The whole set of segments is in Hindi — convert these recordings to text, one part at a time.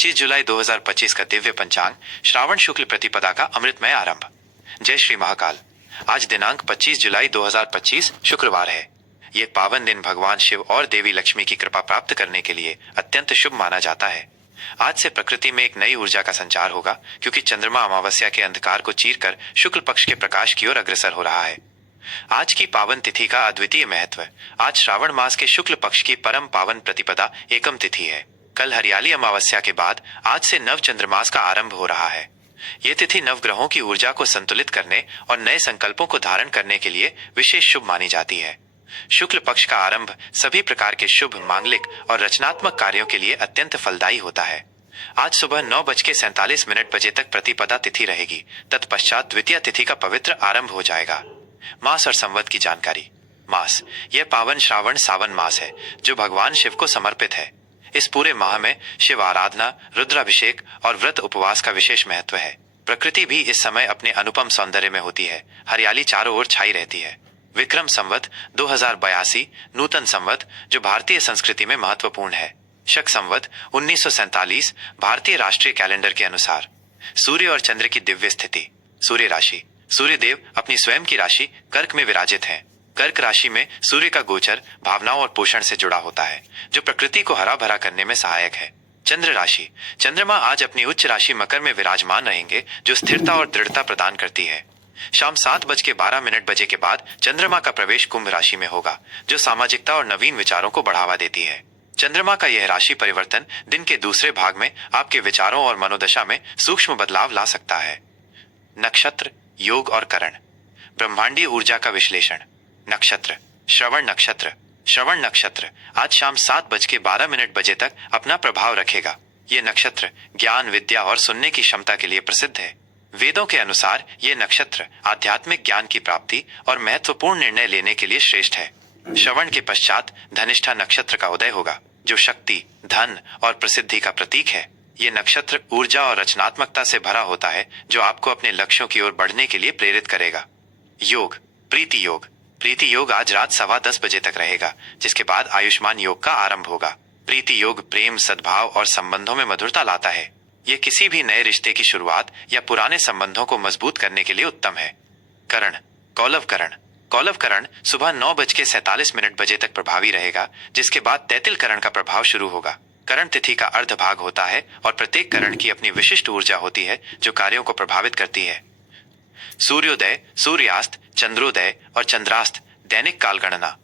25 जुलाई 2025 का दिव्य पंचांग श्रावण शुक्ल प्रतिपदा का अमृतमय आरंभ। जय श्री महाकाल। आज दिनांक 25 जुलाई 2025 शुक्रवार है। ये पावन दिन भगवान शिव और देवी लक्ष्मी की कृपा प्राप्त करने के लिए अत्यंत शुभ माना जाता है। आज से प्रकृति में एक नई ऊर्जा का संचार होगा, क्योंकि चंद्रमा अमावस्या के अंधकार को चीरकर शुक्ल पक्ष के प्रकाश की ओर अग्रसर हो रहा है। आज की पावन तिथि का अद्वितीय महत्व। आज श्रावण मास के शुक्ल पक्ष की परम पावन प्रतिपदा एकम तिथि है। कल हरियाली अमावस्या के बाद आज से नव चंद्रमास का आरंभ हो रहा है। ये तिथि नवग्रहों की ऊर्जा को संतुलित करने और नए संकल्पों को धारण करने के लिए विशेष शुभ मानी जाती है। शुक्ल पक्ष का आरंभ सभी प्रकार के शुभ, मांगलिक और रचनात्मक कार्यों के लिए अत्यंत फलदायी होता है। आज सुबह 9:47 बजे तक प्रतिपदा तिथि रहेगी। तत्पश्चात द्वितीय तिथि का पवित्र आरंभ हो जाएगा। मास और संवत की जानकारी। मास, यह पावन श्रावण सावन मास है जो भगवान शिव को समर्पित है। इस पूरे माह में शिव आराधना, रुद्राभिषेक और व्रत उपवास का विशेष महत्व है। प्रकृति भी इस समय अपने अनुपम सौंदर्य में होती है। हरियाली चारों ओर छाई रहती है। विक्रम संवत 2082 नूतन संवत जो भारतीय संस्कृति में महत्वपूर्ण है। शक संवत 1947 भारतीय राष्ट्रीय कैलेंडर के अनुसार। सूर्य और चंद्र की दिव्य स्थिति। सूर्य राशि। सूर्यदेव अपनी स्वयं की राशि कर्क में विराजित हैं। कर्क राशि में सूर्य का गोचर भावनाओं और पोषण से जुड़ा होता है, जो प्रकृति को हरा भरा करने में सहायक है। चंद्र राशि। चंद्रमा आज अपनी उच्च राशि मकर में विराजमान रहेंगे, जो स्थिरता और दृढ़ता प्रदान करती है। शाम 7:12 के बाद चंद्रमा का प्रवेश कुंभ राशि में होगा, जो सामाजिकता और नवीन विचारों को बढ़ावा देती है। चंद्रमा का यह राशि परिवर्तन दिन के दूसरे भाग में आपके विचारों और मनोदशा में सूक्ष्म बदलाव ला सकता है। नक्षत्र, योग और करण। ब्रह्मांडीय ऊर्जा का विश्लेषण। नक्षत्र। श्रवण नक्षत्र। श्रवण नक्षत्र आज शाम 7:12 तक अपना प्रभाव रखेगा। ये नक्षत्र ज्ञान, विद्या और सुनने की क्षमता के लिए प्रसिद्ध है। वेदों के अनुसार ये नक्षत्र आध्यात्मिक ज्ञान की प्राप्ति और महत्वपूर्ण निर्णय लेने के लिए श्रेष्ठ है। श्रवण के पश्चात धनिष्ठा नक्षत्र का उदय होगा, जो शक्ति, धन और प्रसिद्धि का प्रतीक है। ये नक्षत्र ऊर्जा और रचनात्मकता से भरा होता है, जो आपको अपने लक्ष्यों की ओर बढ़ने के लिए प्रेरित करेगा। योग। प्रीति योग। प्रीति योग आज रात 10:15 बजे तक रहेगा, जिसके बाद आयुष्मान योग का आरंभ होगा। प्रीति योग प्रेम, सद्भाव और संबंधों में मधुरता लाता है। यह किसी भी नए रिश्ते की शुरुआत या पुराने संबंधों को मजबूत करने के लिए उत्तम है। करण। कौलव करण। कौलव करण सुबह 9:47 बजे तक प्रभावी रहेगा, जिसके बाद तैतिल करण का प्रभाव शुरू होगा। करण तिथि का अर्ध भाग होता है और प्रत्येक करण की अपनी विशिष्ट ऊर्जा होती है, जो कार्यों को प्रभावित करती है। सूर्योदय, सूर्यास्त, चंद्रोदय और चंद्रास्त दैनिक काल गणना।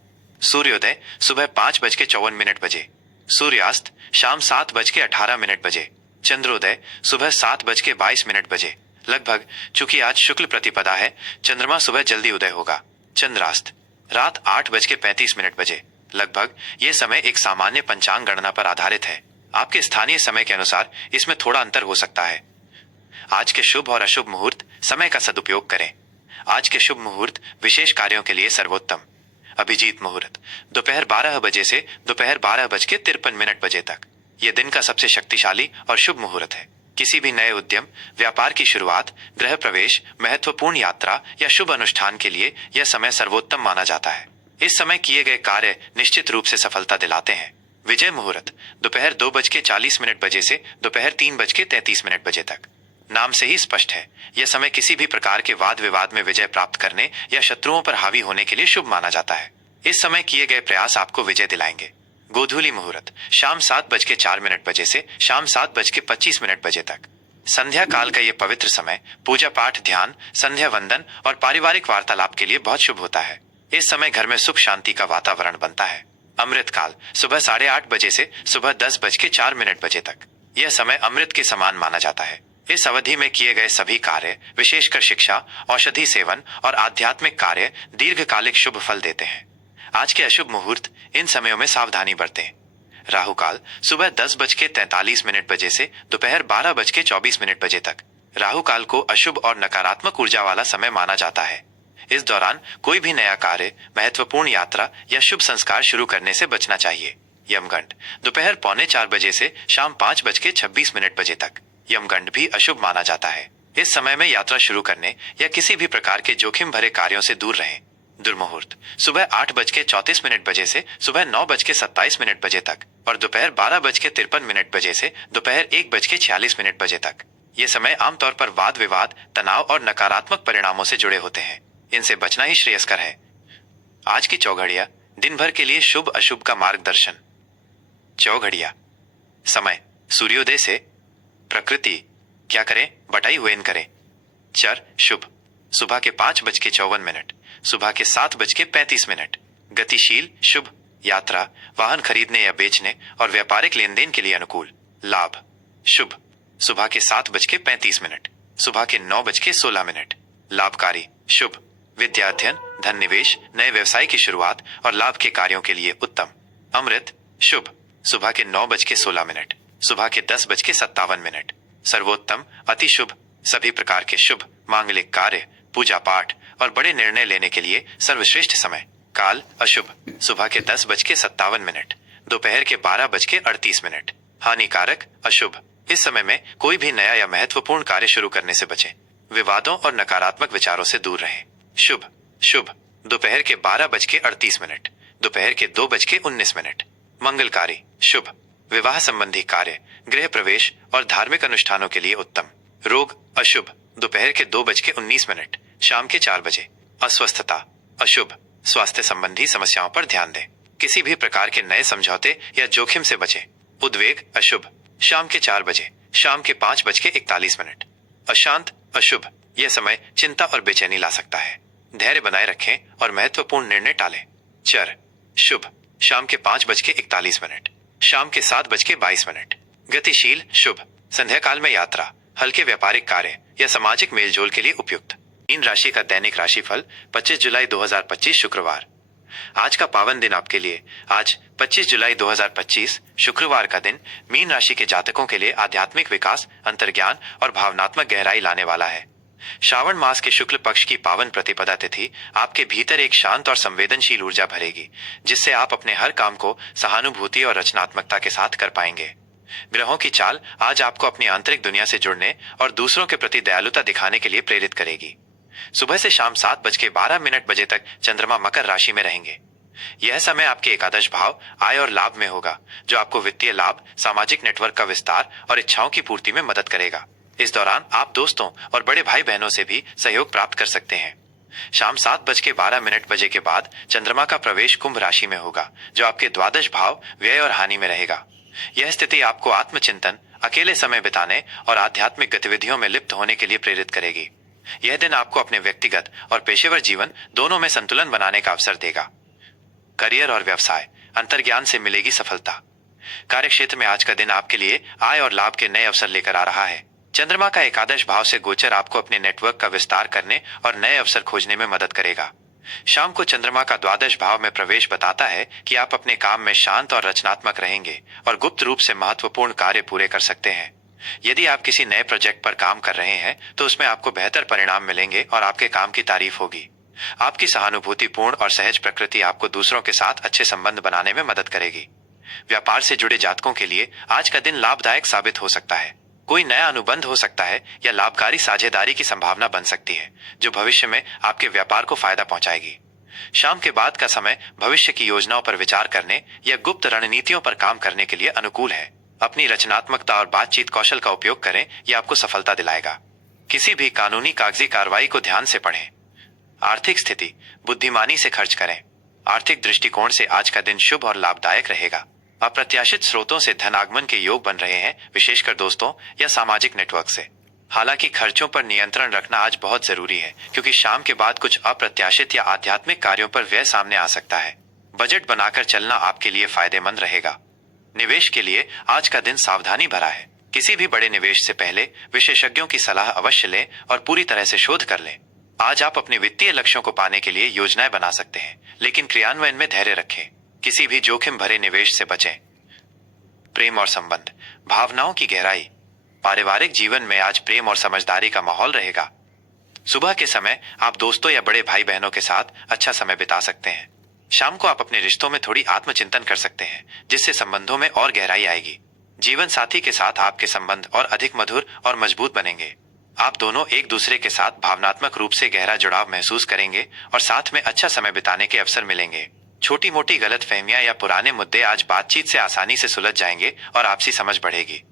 सूर्योदय सुबह 5:54 बजे। सूर्यास्त शाम 7:18 बजे। चंद्रोदय सुबह 7:22 बजे। लगभग चूंकि आज शुक्ल प्रतिपदा है, चंद्रमा सुबह जल्दी उदय होगा। चंद्रास्त रात 8:35 बजे। लगभग ये समय एक सामान्य पंचांग गणना पर आधारित है। आपके स्थानीय समय के अनुसार इसमें थोड़ा अंतर हो सकता है। आज के शुभ और अशुभ मुहूर्त। समय का सदुपयोग करें। आज के शुभ मुहूर्त विशेष कार्यों के लिए सर्वोत्तम। अभिजीत मुहूर्त दोपहर 12 बजे से दोपहर 12:53 बजे तक। यह दिन का सबसे शक्तिशाली और शुभ मुहूर्त है। किसी भी नए उद्यम, व्यापार की शुरुआत, गृह प्रवेश, महत्वपूर्ण यात्रा या शुभ अनुष्ठान के लिए यह समय सर्वोत्तम माना जाता है। इस समय किए गए कार्य निश्चित रूप से सफलता दिलाते हैं। विजय मुहूर्त दोपहर 2:40 बजे से दोपहर 3:33 बजे तक। नाम से ही स्पष्ट है, यह समय किसी भी प्रकार के वाद विवाद में विजय प्राप्त करने या शत्रुओं पर हावी होने के लिए शुभ माना जाता है। इस समय किए गए प्रयास आपको विजय दिलाएंगे। गोधूली मुहूर्त शाम 7:04 बजे से शाम 7:25 बजे तक। संध्या काल का यह पवित्र समय पूजा पाठ, ध्यान, संध्या वंदन और पारिवारिक वार्तालाप के लिए बहुत शुभ होता है। इस समय घर में सुख शांति का वातावरण बनता है। अमृत काल सुबह 8:30 बजे से सुबह 10:04 बजे तक। यह समय अमृत के समान माना जाता है। इस अवधि में किए गए सभी कार्य, विशेषकर शिक्षा, औषधि सेवन और आध्यात्मिक कार्य दीर्घकालिक शुभ फल देते हैं। आज के अशुभ मुहूर्त। इन समयों में सावधानी बरतें। राहु काल सुबह 10:43 बजे से दोपहर 12:24 बजे तक। राहु काल को अशुभ और नकारात्मक ऊर्जा वाला समय माना जाता है। इस दौरान कोई भी नया कार्य, महत्वपूर्ण यात्रा या शुभ संस्कार शुरू करने से बचना चाहिए। यमगंड दोपहर 3:45 बजे से शाम 5:26 बजे तक। यमगंड भी अशुभ माना जाता है। इस समय में यात्रा शुरू करने या किसी भी प्रकार के जोखिम भरे कार्यों से दूर रहें। दुर्मुहूर्त सुबह 8:34 बजे से सुबह 9:27 बजे तक। और दोपहर 12:53 बजे से दोपहर 1:46 बजे तक। ये समय आमतौर पर वाद विवाद, तनाव और नकारात्मक परिणामों से जुड़े होते हैं। इनसे बचना ही श्रेयस्कर है। आज की चौघड़िया, दिन भर के लिए शुभ अशुभ का मार्गदर्शन। चौघड़िया समय सूर्योदय से। प्रकृति क्या करें, बटाई हुए करें। चर शुभ सुबह के 5:54, सुबह के 7:35। गतिशील शुभ यात्रा, वाहन खरीदने या बेचने और व्यापारिक लेन देन के लिए अनुकूल। लाभ शुभ सुबह के 7:35, सुबह के 9:16। लाभकारी शुभ विद्याध्ययन, धन निवेश, नए व्यवसाय की शुरुआत और लाभ के कार्यों के लिए उत्तम। अमृत शुभ सुबह के 9:16, सुबह के 10:57। सर्वोत्तम अति शुभ सभी प्रकार के शुभ मांगलिक कार्य, पूजा पाठ और बड़े निर्णय लेने के लिए सर्वश्रेष्ठ समय। काल अशुभ सुबह के 10:57, दोपहर के 12:38। हानिकारक अशुभ इस समय में कोई भी नया या महत्वपूर्ण कार्य शुरू करने से बचें। विवादों और नकारात्मक विचारों से दूर रहें। शुभ शुभ दोपहर के 12:38, दोपहर के 2:19। मंगलकारी शुभ विवाह संबंधी कार्य, गृह प्रवेश और धार्मिक अनुष्ठानों के लिए उत्तम। रोग अशुभ दोपहर के 2:19, शाम के 4 बजे। अस्वस्थता अशुभ स्वास्थ्य संबंधी समस्याओं पर ध्यान दें। किसी भी प्रकार के नए समझौते या जोखिम से बचें। उद्वेग अशुभ शाम के 4 बजे, शाम के 5:41। अशांत अशुभ यह समय चिंता और बेचैनी ला सकता है। धैर्य बनाए रखें और महत्वपूर्ण निर्णय टालें। चर शुभ शाम के 5:41, शाम के 7:22। गतिशील शुभ संध्या काल में यात्रा, हल्के व्यापारिक कार्य या सामाजिक मेलजोल के लिए उपयुक्त। मीन राशि का दैनिक राशिफल 25 जुलाई 2025 शुक्रवार। आज का पावन दिन आपके लिए। आज 25 जुलाई 2025 शुक्रवार का दिन मीन राशि के जातकों के लिए आध्यात्मिक विकास, अंतर्ज्ञान और भावनात्मक गहराई लाने वाला है। श्रावण मास के शुक्ल पक्ष की पावन प्रतिपदा तिथि आपके भीतर एक शांत और संवेदनशील ऊर्जा भरेगी, जिससे आप अपने हर काम को सहानुभूति और रचनात्मकता के साथ कर पाएंगे। ग्रहों की चाल आज आपको अपनी आंतरिक दुनिया से जुड़ने और दूसरों के प्रति दयालुता दिखाने के लिए प्रेरित करेगी। सुबह से शाम 7:12 बजे तक चंद्रमा मकर राशि में रहेंगे। यह समय आपके एकादश भाव आय और लाभ में होगा, जो आपको वित्तीय लाभ, सामाजिक नेटवर्क का विस्तार और इच्छाओं की पूर्ति में मदद करेगा। इस दौरान आप दोस्तों और बड़े भाई बहनों से भी सहयोग प्राप्त कर सकते हैं। शाम 7:12 बजे के बाद चंद्रमा का प्रवेश कुंभ राशि में होगा, जो आपके द्वादश भाव व्यय और हानि में रहेगा। यह स्थिति आपको आत्मचिंतन, अकेले समय बिताने और आध्यात्मिक गतिविधियों में लिप्त होने के लिए प्रेरित करेगी। यह दिन आपको अपने व्यक्तिगत और पेशेवर जीवन दोनों में संतुलन बनाने का अवसर देगा। करियर और व्यवसाय अंतर्ज्ञान से मिलेगी सफलता। कार्यक्षेत्र में आज का दिन आपके लिए आय और लाभ के नए अवसर लेकर आ रहा है। चंद्रमा का एकादश भाव से गोचर आपको अपने नेटवर्क का विस्तार करने और नए अवसर खोजने में मदद करेगा। शाम को चंद्रमा का द्वादश भाव में प्रवेश बताता है कि आप अपने काम में शांत और रचनात्मक रहेंगे और गुप्त रूप से महत्वपूर्ण कार्य पूरे कर सकते हैं। यदि आप किसी नए प्रोजेक्ट पर काम कर रहे हैं तो उसमें आपको बेहतर परिणाम मिलेंगे और आपके काम की तारीफ होगी। आपकी सहानुभूतिपूर्ण और सहज प्रकृति आपको दूसरों के साथ अच्छे संबंध बनाने में मदद करेगी। व्यापार से जुड़े जातकों के लिए आज का दिन लाभदायक साबित हो सकता है। कोई नया अनुबंध हो सकता है या लाभकारी साझेदारी की संभावना बन सकती है, जो भविष्य में आपके व्यापार को फायदा पहुंचाएगी। शाम के बाद का समय भविष्य की योजनाओं पर विचार करने या गुप्त रणनीतियों पर काम करने के लिए अनुकूल है। अपनी रचनात्मकता और बातचीत कौशल का उपयोग करें, यह आपको सफलता दिलाएगा। किसी भी कानूनी कागजी कार्रवाई को ध्यान से पढ़ें। आर्थिक स्थिति बुद्धिमानी से खर्च करें। आर्थिक दृष्टिकोण से आज का दिन शुभ और लाभदायक रहेगा। अप्रत्याशित स्रोतों से धन आगमन के योग बन रहे हैं, विशेषकर दोस्तों या सामाजिक नेटवर्क से। हालांकि खर्चों पर नियंत्रण रखना आज बहुत जरूरी है, क्योंकि शाम के बाद कुछ अप्रत्याशित या आध्यात्मिक कार्यों पर व्यय सामने आ सकता है। बजट बनाकर चलना आपके लिए फायदेमंद रहेगा। निवेश के लिए आज का दिन सावधानी भरा है। किसी भी बड़े निवेश से पहले विशेषज्ञों की सलाह अवश्य लें और पूरी तरह से शोध कर लें। आज आप अपने वित्तीय लक्ष्यों को पाने के लिए योजनाएं बना सकते हैं, लेकिन क्रियान्वयन में धैर्य रखें। किसी भी जोखिम भरे निवेश से बचें। प्रेम और संबंध भावनाओं की गहराई। पारिवारिक जीवन में आज प्रेम और समझदारी का माहौल रहेगा। सुबह के समय आप दोस्तों या बड़े भाई बहनों के साथ अच्छा समय बिता सकते हैं। शाम को आप अपने रिश्तों में थोड़ी आत्मचिंतन कर सकते हैं, जिससे संबंधों में और गहराई आएगी। जीवन साथी के साथ आपके संबंध और अधिक मधुर और मजबूत बनेंगे। आप दोनों एक दूसरे के साथ भावनात्मक रूप से गहरा जुड़ाव महसूस करेंगे और साथ में अच्छा समय बिताने के अवसर मिलेंगे। छोटी मोटी गलतफहमियां या पुराने मुद्दे आज बातचीत से आसानी से सुलझ जाएंगे और आपसी समझ बढ़ेगी।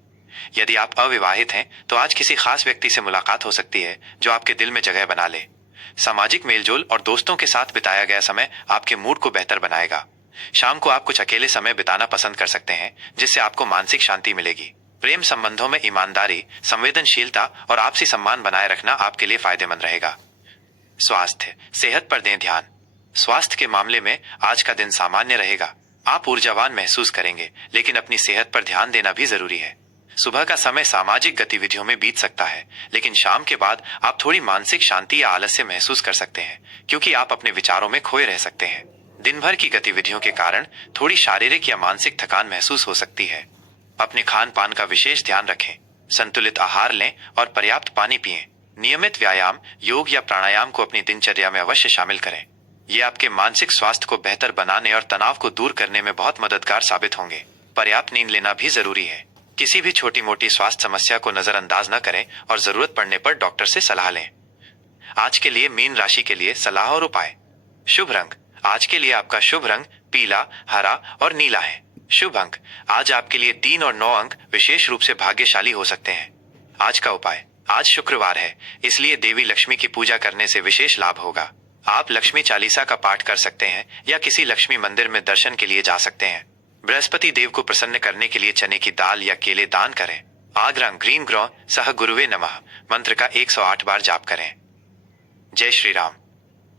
यदि आप अविवाहित हैं तो आज किसी खास व्यक्ति से मुलाकात हो सकती है जो आपके दिल में जगह बना ले। सामाजिक मेलजोल और दोस्तों के साथ बिताया गया समय आपके मूड को बेहतर बनाएगा। शाम को आप कुछ अकेले समय बिताना पसंद कर सकते हैं जिससे आपको मानसिक शांति मिलेगी। प्रेम संबंधों में ईमानदारी, संवेदनशीलता और आपसी सम्मान बनाए रखना आपके लिए फायदेमंद रहेगा। स्वास्थ्य, सेहत पर दें ध्यान। स्वास्थ्य के मामले में आज का दिन सामान्य रहेगा। आप ऊर्जावान महसूस करेंगे, लेकिन अपनी सेहत पर ध्यान देना भी जरूरी है। सुबह का समय सामाजिक गतिविधियों में बीत सकता है, लेकिन शाम के बाद आप थोड़ी मानसिक शांति या आलस्य महसूस कर सकते हैं, क्योंकि आप अपने विचारों में खोए रह सकते हैं। दिन भर की गतिविधियों के कारण थोड़ी शारीरिक या मानसिक थकान महसूस हो सकती है। अपने खान पान का विशेष ध्यान रखें। संतुलित आहार लें और पर्याप्त पानी पिएं। नियमित व्यायाम, योग या प्राणायाम को अपनी दिनचर्या में अवश्य शामिल करें। ये आपके मानसिक स्वास्थ्य को बेहतर बनाने और तनाव को दूर करने में बहुत मददगार साबित होंगे। पर्याप्त नींद लेना भी जरूरी है। किसी भी छोटी मोटी स्वास्थ्य समस्या को नजरअंदाज न करें और जरूरत पड़ने पर डॉक्टर से सलाह लें। आज के लिए मीन राशि के लिए सलाह और उपाय। शुभ रंग, आज के लिए आपका शुभ रंग पीला, हरा और नीला है। शुभ अंक, आज आपके लिए 3 और 9 अंक विशेष रूप से भाग्यशाली हो सकते हैं। आज का उपाय, आज शुक्रवार है, इसलिए देवी लक्ष्मी की पूजा करने से विशेष लाभ होगा। आप लक्ष्मी चालीसा का पाठ कर सकते हैं या किसी लक्ष्मी मंदिर में दर्शन के लिए जा सकते हैं। बृहस्पति देव को प्रसन्न करने के लिए चने की दाल या केले दान करें। आग रंग ग्रीन ग्रह, सह गुरुवे नमः मंत्र का 108 बार जाप करें। जय श्री राम।